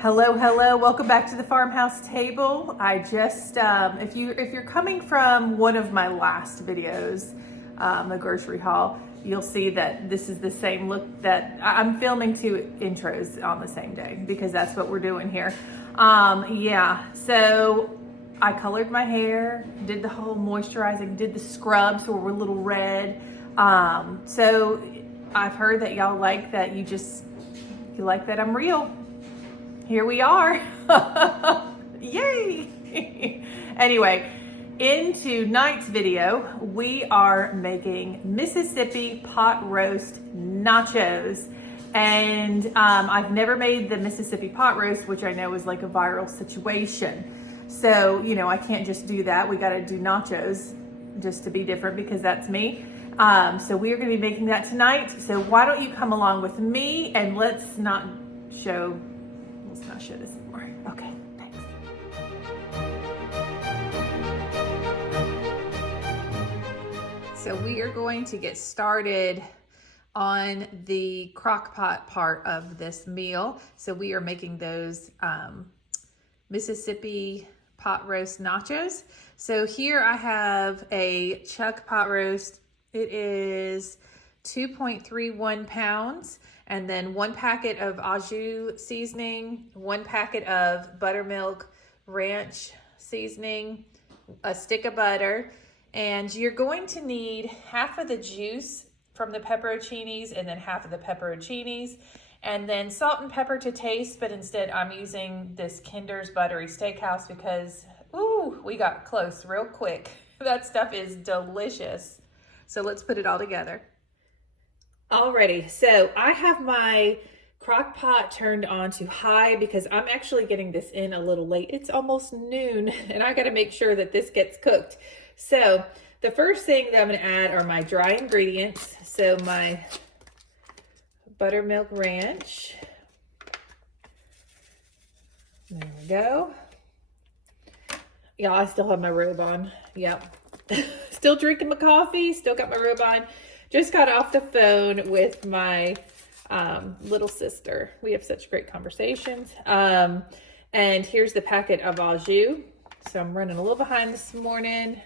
Hello, welcome back to the farmhouse table. I just, if you're coming from one of my last videos, the grocery haul, you'll see that this is the same look that I'm filming 2 intros on the same day because that's what we're doing here. Yeah, so I colored my hair, did the whole moisturizing, did the scrub so we're a little red. So I've heard that y'all like that you like that I'm real. Here we are. Yay. Anyway, into tonight's video, we are making Mississippi pot roast nachos. And I've never made the Mississippi pot roast, which I know is like a viral situation. So, you know, I can't just do that. We got to do nachos just to be different because that's me. So we are going to be making that tonight. So why don't you come along with me and let's not show this anymore. Okay, thanks. So we are going to get started on the crock pot part of this meal. So we are making those Mississippi pot roast nachos. So here I have a chuck pot roast. It is 2.31 pounds. And then 1 packet of au jus seasoning, 1 packet of buttermilk ranch seasoning, a stick of butter, and you're going to need half of the juice from the pepperoncinis and then half of the pepperoncinis, and then salt and pepper to taste, but instead I'm using this Kinder's Buttery Steakhouse because, ooh, we got close real quick. That stuff is delicious. So let's put it all together. Alrighty, so I have my crock pot turned on to high because I'm actually getting this in a little late. It's almost noon and I gotta make sure that this gets cooked. So the first thing that I'm gonna add are my dry ingredients. So my buttermilk ranch. There we go. Yeah, I still have my robe on. Yep. Still drinking my coffee, still got my robe on. Just got off the phone with my little sister. We have such great conversations. And here's the packet of au jus. So I'm running a little behind this morning.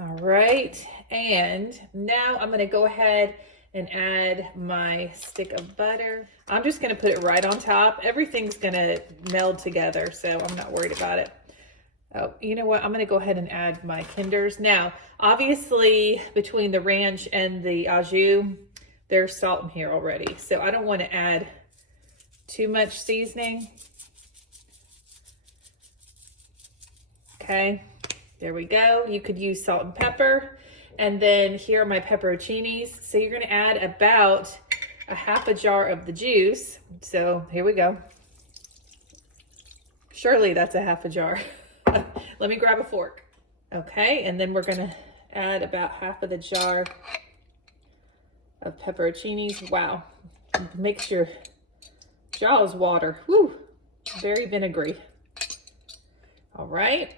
All right. And now I'm going to go ahead and add my stick of butter. I'm just going to put it right on top. Everything's going to meld together, so I'm not worried about it. Oh, you know what? I'm going to go ahead and add my Kinder's. Now, obviously, between the ranch and the au jus, there's salt in here already. So I don't want to add too much seasoning. Okay, there we go. You could use salt and pepper. And then here are my pepperoncinis. So you're going to add about a half a jar of the juice. So here we go. Surely that's a half a jar. Let me grab a fork. Okay, and then we're gonna add about half of the jar of pepperoncinis. Wow, makes your jaws water. Woo, very vinegary. All right,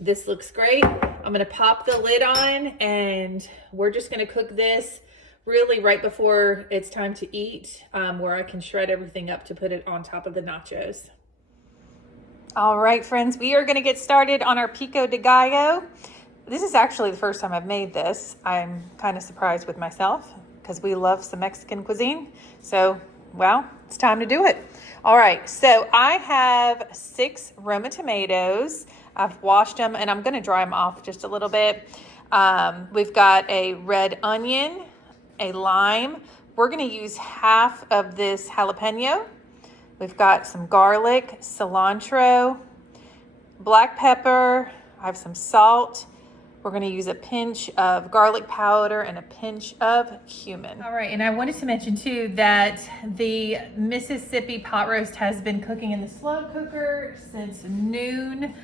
this looks great. I'm gonna pop the lid on and we're just gonna cook this really right before it's time to eat, where I can shred everything up to put it on top of the nachos. All right, friends, we are going to get started on our pico de gallo. This is actually the first time I've made this. I'm kind of surprised with myself because we love some Mexican cuisine. So, well, it's time to do it. All right, so I have 6 Roma tomatoes. I've washed them and I'm going to dry them off just a little bit. We've got a red onion, a lime. We're going to use half of this jalapeno. We've got some garlic, cilantro, black pepper. I have some salt. We're going to use a pinch of garlic powder and a pinch of cumin. All right, and I wanted to mention too that the Mississippi pot roast has been cooking in the slow cooker since noon.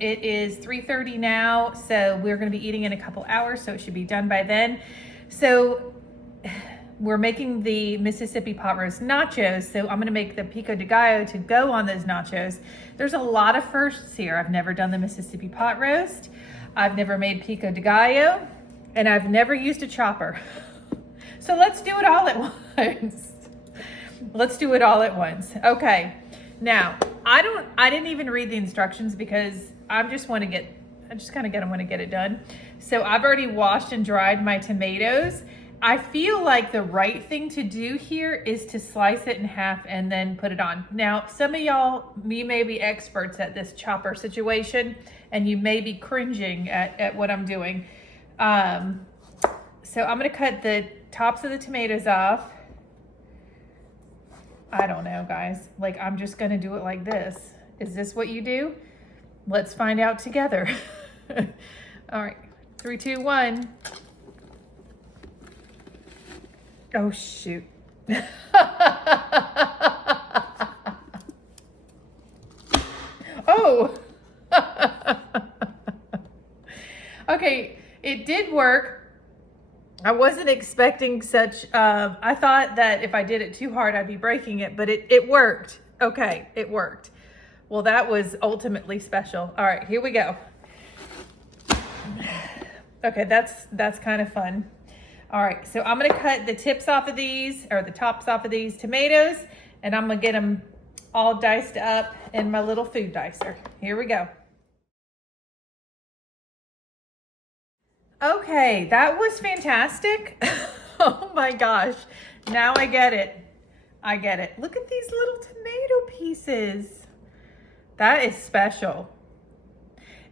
It is 3:30 now, so we're going to be eating in a couple hours, so it should be done by then. So we're making the Mississippi pot roast nachos, so I'm gonna make the pico de gallo to go on those nachos. There's a lot of firsts here. I've never done the Mississippi pot roast. I've never made pico de gallo, and I've never used a chopper. So let's do it all at once. Let's do it all at once. Okay. Now, I didn't even read the instructions because I just kind of want to get it done. So I've already washed and dried my tomatoes. I feel like the right thing to do here is to slice it in half and then put it on. Now, some of y'all, you may be experts at this chopper situation and you may be cringing at what I'm doing. So I'm gonna cut the tops of the tomatoes off. I don't know, guys. Like, I'm just gonna do it like this. Is this what you do? Let's find out together. All right, 3, 2, 1. Oh, shoot. Oh. Okay, it did work. I wasn't expecting such, I thought that if I did it too hard, I'd be breaking it, but it worked. Okay, it worked. Well, that was ultimately special. All right, here we go. Okay, that's kind of fun. All right, so I'm gonna cut the tips off of these, or the tops off of these tomatoes, and I'm gonna get them all diced up in my little food dicer. Here we go. Okay, that was fantastic. Oh my gosh, now I get it. I get it. Look at these little tomato pieces. That is special.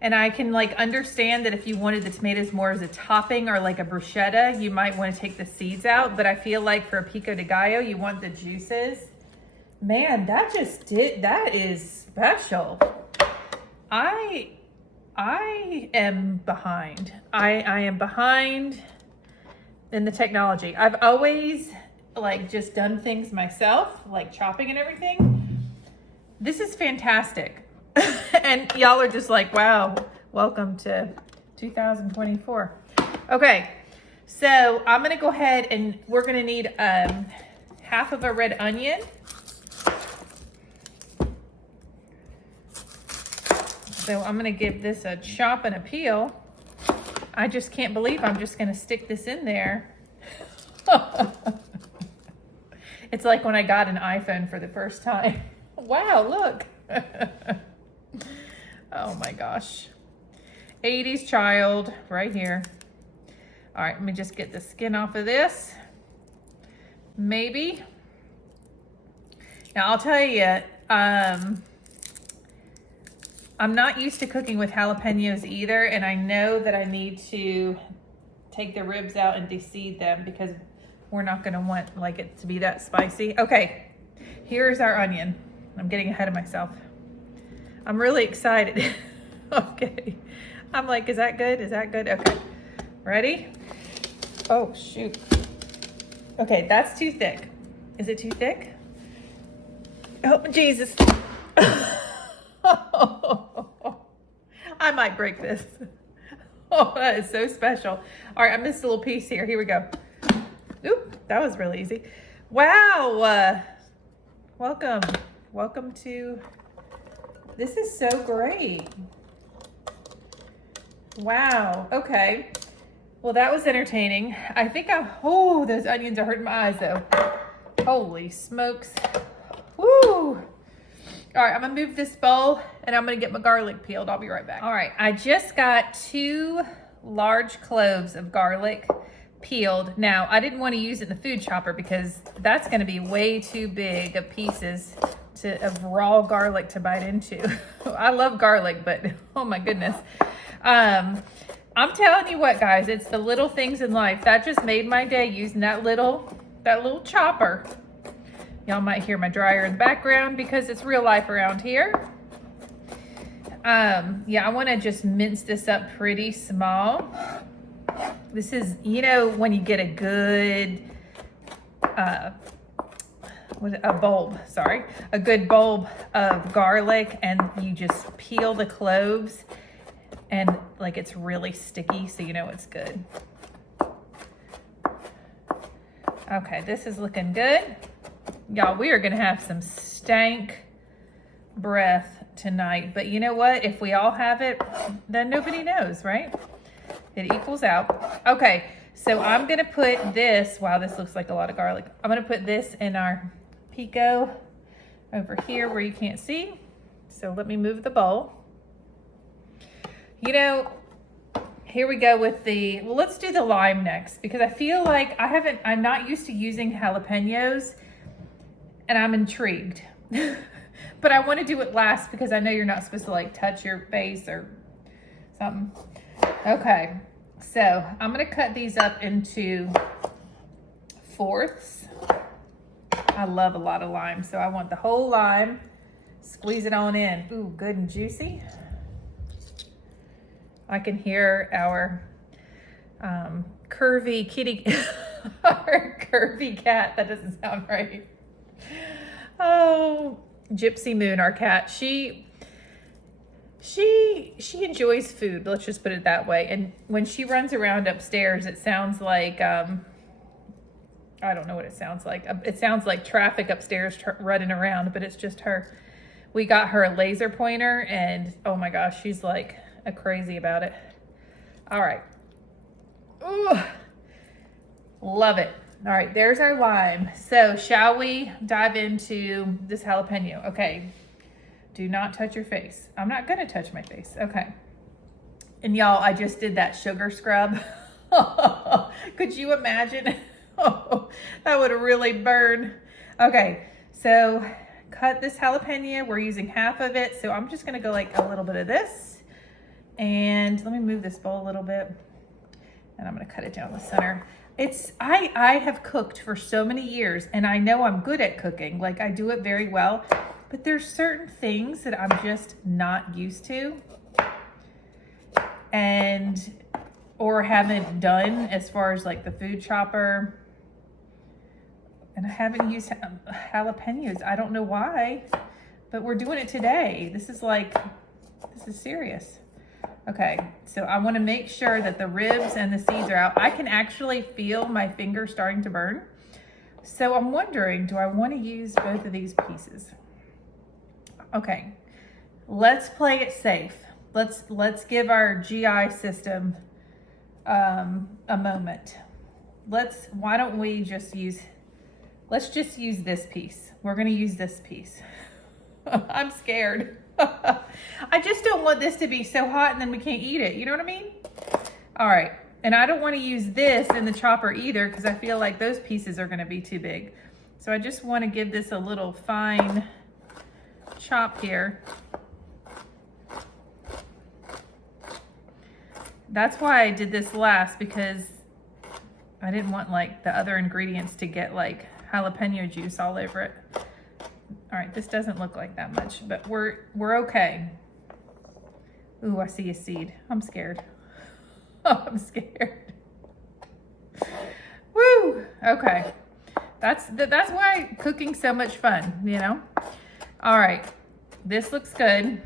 And I can like understand that if you wanted the tomatoes more as a topping or like a bruschetta, you might want to take the seeds out. But I feel like for a pico de gallo, you want the juices. Man, that is special. I am behind. I am behind in the technology. I've always like just done things myself, like chopping and everything. This is fantastic. And y'all are just like, wow, welcome to 2024. Okay, so I'm gonna go ahead and we're gonna need half of a red onion. So I'm gonna give this a chop and a peel. I just can't believe I'm just gonna stick this in there. It's like when I got an iPhone for the first time. Wow, look. Oh my gosh. 80s child right here. All right, let me just get the skin off of this. Maybe. Now I'll tell you, I'm not used to cooking with jalapenos either, and I know that I need to take the ribs out and de-seed them because we're not gonna want like it to be that spicy. Okay, here's our onion. I'm getting ahead of myself. I'm really excited. Okay. I'm like, is that good? Is that good? Okay. Ready? Oh, shoot. Okay, that's too thick. Is it too thick? Oh, Jesus. I might break this. Oh, that is so special. All right, I missed a little piece here. Here we go. Oop, that was really easy. Wow. Welcome to, this is so great. Wow, okay. Well, that was entertaining. I think oh, those onions are hurting my eyes though. Holy smokes. Woo. All right, I'm gonna move this bowl and I'm gonna get my garlic peeled. I'll be right back. All right, I just got 2 large cloves of garlic peeled. Now, I didn't want to use it in the food chopper because that's gonna be way too big of pieces of raw garlic to bite into. I love garlic, but oh my goodness. I'm telling you what, guys, it's the little things in life that just made my day using that little chopper. Y'all might hear my dryer in the background because it's real life around here. Yeah, I want to just mince this up pretty small. This is, you know, when you get a good a good bulb of garlic and you just peel the cloves and like it's really sticky, so you know it's good. Okay, this is looking good. Y'all, we are gonna have some stank breath tonight, but you know what? If we all have it, then nobody knows, right? It equals out. Okay, so I'm gonna put this, wow, this looks like a lot of garlic. I'm gonna put this in our pico over here where you can't see. So let me move the bowl. You know, here we go with the, well, let's do the lime next, because I feel like I'm not used to using jalapenos, and I'm intrigued. But I want to do it last because I know you're not supposed to like touch your face or something. Okay, so I'm gonna cut these up into fourths. I love a lot of lime, so I want the whole lime. Squeeze it on in. Ooh, good and juicy. I can hear our curvy kitty, our curvy cat. That doesn't sound right. Oh, Gypsy Moon, our cat. She enjoys food. Let's just put it that way. And when she runs around upstairs, it sounds like I don't know what it sounds like. It sounds like traffic upstairs running around, but it's just her. We got her a laser pointer, and oh my gosh, she's like crazy about it. All right. Ooh, love it. All right, there's our lime. So shall we dive into this jalapeno? Okay, do not touch your face. I'm not gonna touch my face, okay. And y'all, I just did that sugar scrub. Could you imagine? Oh, that would really burn. Okay, so cut this jalapeno. We're using half of it, so I'm just gonna go like a little bit of this. And let me move this bowl a little bit, and I'm gonna cut it down the center. I have cooked for so many years, and I know I'm good at cooking. Like, I do it very well, but there's certain things that I'm just not used to or haven't done as far as like the food chopper. And I haven't used jalapenos. I don't know why, but we're doing it today. This is serious. Okay, so I want to make sure that the ribs and the seeds are out. I can actually feel my fingers starting to burn. So I'm wondering, do I want to use both of these pieces? Okay, let's play it safe. Let's give our GI system a moment. Why don't we just use, let's just use this piece. We're going to use this piece. I'm scared. I just don't want this to be so hot and then we can't eat it. You know what I mean? All right. And I don't want to use this in the chopper either because I feel like those pieces are going to be too big. So I just want to give this a little fine chop here. That's why I did this last, because I didn't want like the other ingredients to get like jalapeno juice all over it. All right, this doesn't look like that much, but we're okay. Ooh, I see a seed. I'm scared. Oh, I'm scared. Woo! Okay, that's why cooking's so much fun, you know. All right, this looks good.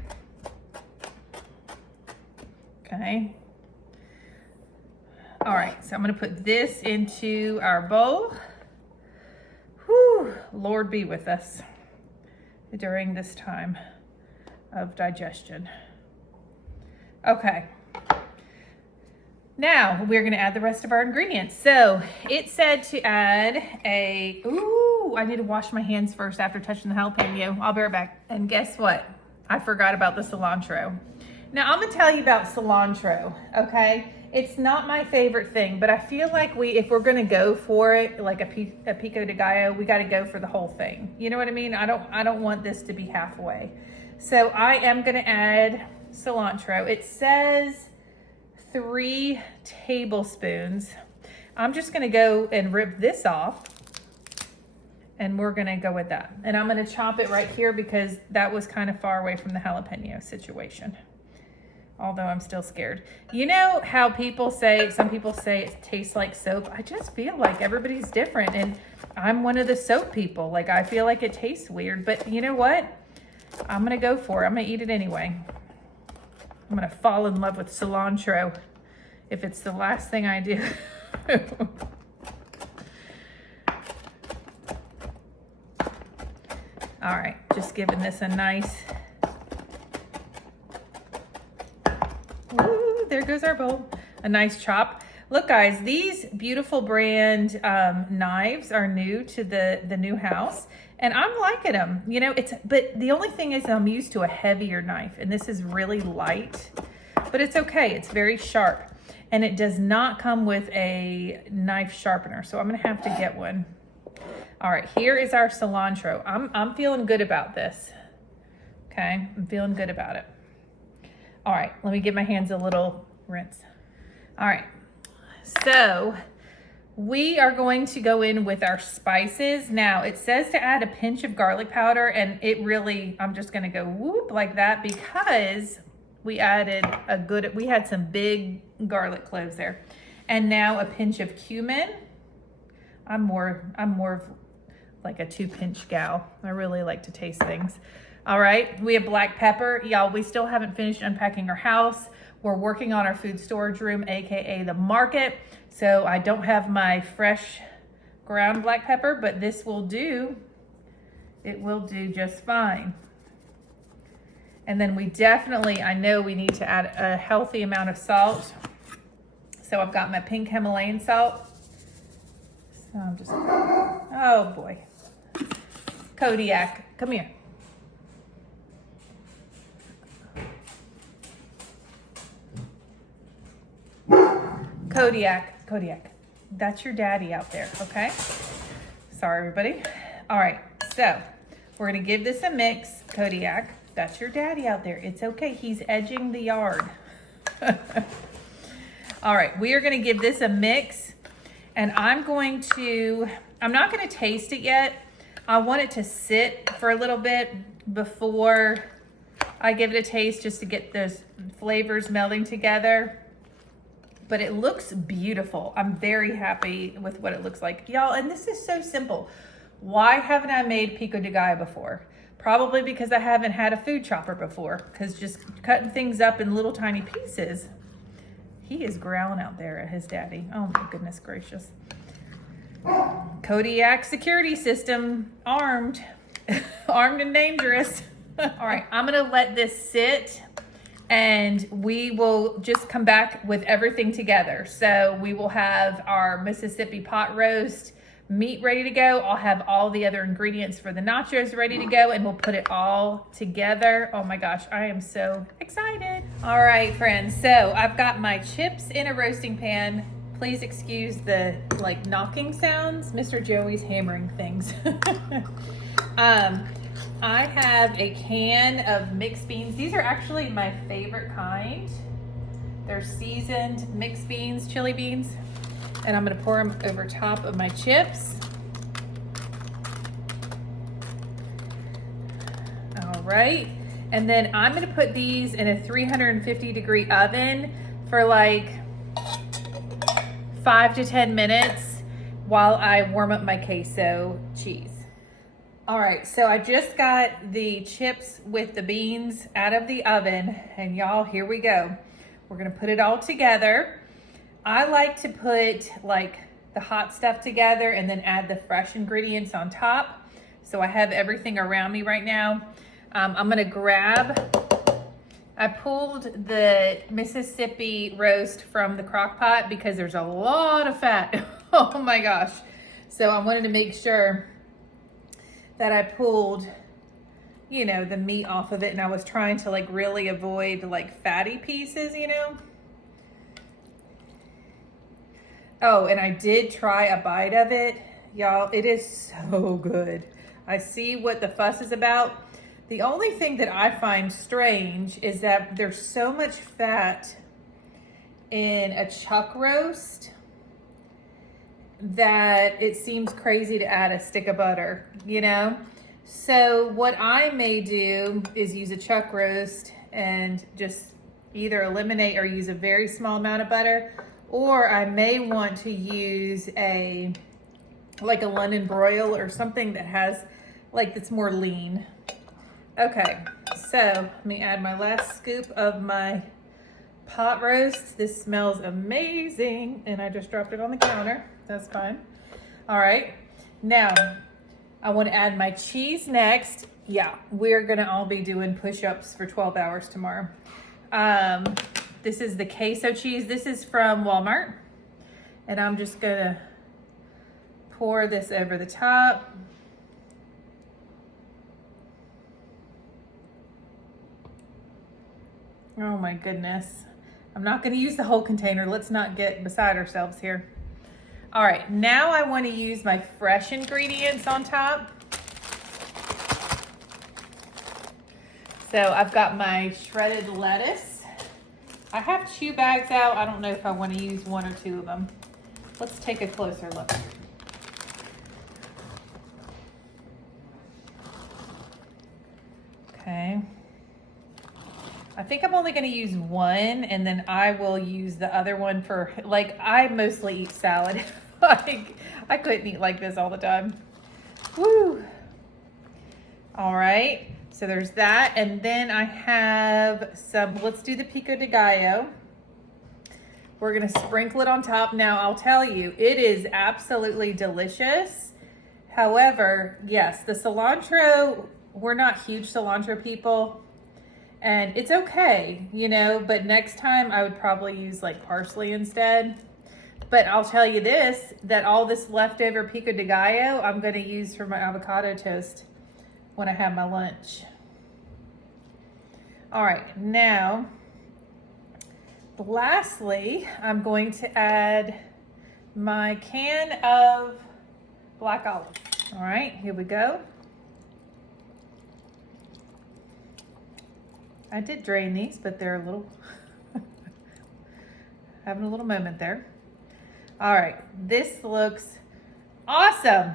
Okay. All right, so I'm gonna put this into our bowl. Whew, Lord be with us during this time of digestion. Okay. Now we're gonna add the rest of our ingredients. So it said to add I need to wash my hands first after touching the jalapeno. I'll be right back. And guess what? I forgot about the cilantro. Now I'm gonna tell you about cilantro, okay? It's not my favorite thing, but I feel like if we're gonna go for it, like a pico de gallo, we gotta go for the whole thing. You know what I mean? I don't want this to be halfway. So I am gonna add cilantro. It says 3 tablespoons. I'm just gonna go and rip this off, and we're gonna go with that. And I'm gonna chop it right here because that was kind of far away from the jalapeno situation. Although I'm still scared. You know how some people say it tastes like soap? I just feel like everybody's different, and I'm one of the soap people. Like, I feel like it tastes weird, but you know what? I'm gonna go for it. I'm gonna eat it anyway. I'm gonna fall in love with cilantro if it's the last thing I do. All right, just giving this a nice, ooh, there goes our bowl. A nice chop. Look guys, these beautiful brand knives are new to the new house, and I'm liking them. You know, but the only thing is I'm used to a heavier knife, and this is really light, but it's okay. It's very sharp, and it does not come with a knife sharpener, so I'm gonna have to get one. All right, here is our cilantro. I'm feeling good about this. Okay, I'm feeling good about it. All right, let me give my hands a little rinse. All right, so we are going to go in with our spices. Now, it says to add a pinch of garlic powder, and I'm just gonna go whoop like that because we added we had some big garlic cloves there. And now a pinch of cumin. I'm more of like a 2-pinch gal. I really like to taste things. All right, we have black pepper. Y'all, we still haven't finished unpacking our house. We're working on our food storage room, AKA the market. So I don't have my fresh ground black pepper, but this will do. It will do just fine. And then I know we need to add a healthy amount of salt. So I've got my pink Himalayan salt. So I'm just, oh boy. Kodiak, come here. Kodiak, that's your daddy out there, okay? Sorry, everybody. All right, so we're gonna give this a mix. Kodiak, that's your daddy out there. It's okay, he's edging the yard. All right, we are gonna give this a mix, and I'm not gonna taste it yet. I want it to sit for a little bit before I give it a taste, just to get those flavors melding together. But it looks beautiful. I'm very happy with what it looks like. Y'all, and this is so simple. Why haven't I made pico de gallo before? Probably because I haven't had a food chopper before, because just cutting things up in little tiny pieces. He is growling out there at his daddy. Oh my goodness gracious. Kodiak security system armed. Armed and dangerous. All right, I'm gonna let this sit, and we will just come back with everything together. So we will have our Mississippi pot roast meat ready to go. I'll have all the other ingredients for the nachos ready to go, and we'll put it all together. Oh my gosh, I am so excited. All right, friends, so I've got my chips in a roasting pan. Please excuse the like knocking sounds. Mr. Joey's hammering things. I have a can of mixed beans. These are actually my favorite kind. They're seasoned mixed beans, chili beans. And I'm gonna pour them over top of my chips. All right. And then I'm gonna put these in a 350-degree oven for like 5 to 10 minutes while I warm up my queso cheese. All right, so I just got the chips with the beans out of the oven, and y'all, here we go. We're gonna put it all together. I like to put like the hot stuff together and then add the fresh ingredients on top. So I have everything around me right now. I'm gonna I pulled the Mississippi roast from the crock pot because there's a lot of fat. Oh my gosh. So I wanted to make sure that I pulled, you know, the meat off of it, and I was trying to like really avoid like fatty pieces, you know. Oh, and I did try a bite of it. Y'all, it is so good. I see what the fuss is about. The only thing that I find strange is that there's so much fat in a chuck roast that it seems crazy to add a stick of butter, you know? So what I may do is use a chuck roast and just either eliminate or use a very small amount of butter, or I may want to use like a London broil or something that has like that's more lean. Okay, so let me add my last scoop of my pot roast. This smells amazing, and I just dropped it on the counter. That's fine. All right, now I want to add my cheese next. Yeah, we're gonna all be doing push-ups for 12 hours tomorrow. This is the queso cheese. This is from Walmart. And I'm just gonna pour this over the top. Oh my goodness. I'm not gonna use the whole container. Let's not get beside ourselves here. All right, now I wanna use my fresh ingredients on top. So I've got my shredded lettuce. I have 2 bags out. I don't know if I wanna use 1 or 2 of them. Let's take a closer look. Okay. I think I'm only going to use 1, and then I will use the other one for, like, I mostly eat salad. I couldn't eat like this all the time. Woo! All right, so there's that. And then I have some, let's do the pico de gallo. We're going to sprinkle it on top. Now, I'll tell you, it is absolutely delicious. However, yes, the cilantro, we're not huge cilantro people. And it's okay, you know, but next time I would probably use like parsley instead. But I'll tell you this, that all this leftover pico de gallo, I'm gonna use for my avocado toast when I have my lunch. All right, now, lastly, I'm going to add my can of black olive. All right, here we go. I did drain these, but they're a little, having a little moment there. All right, this looks awesome.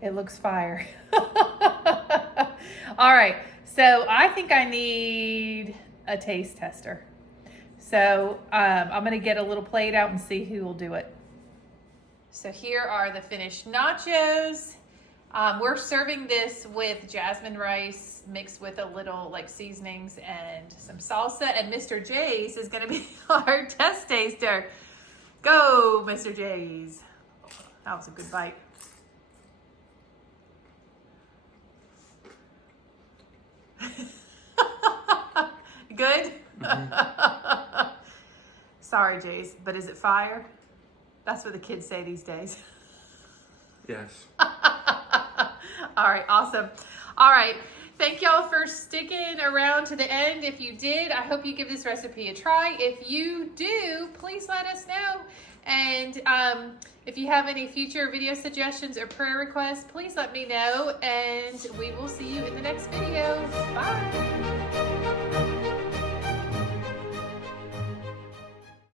It looks fire. All right, so I think I need a taste tester. So I'm gonna get a little plate out and see who will do it. So here are the finished nachos. We're serving this with jasmine rice mixed with a little like seasonings and some salsa. And Mr. J's is gonna be our test taster. Go, Mr. J's. That was a good bite. Good? Mm-hmm. Sorry, J's, but is it fire? That's what the kids say these days. Yes. All right, awesome. All right, thank y'all for sticking around to the end. If you did, I hope you give this recipe a try. If you do, please let us know. And if you have any future video suggestions or prayer requests, please let me know. And we will see you in the next video. Bye.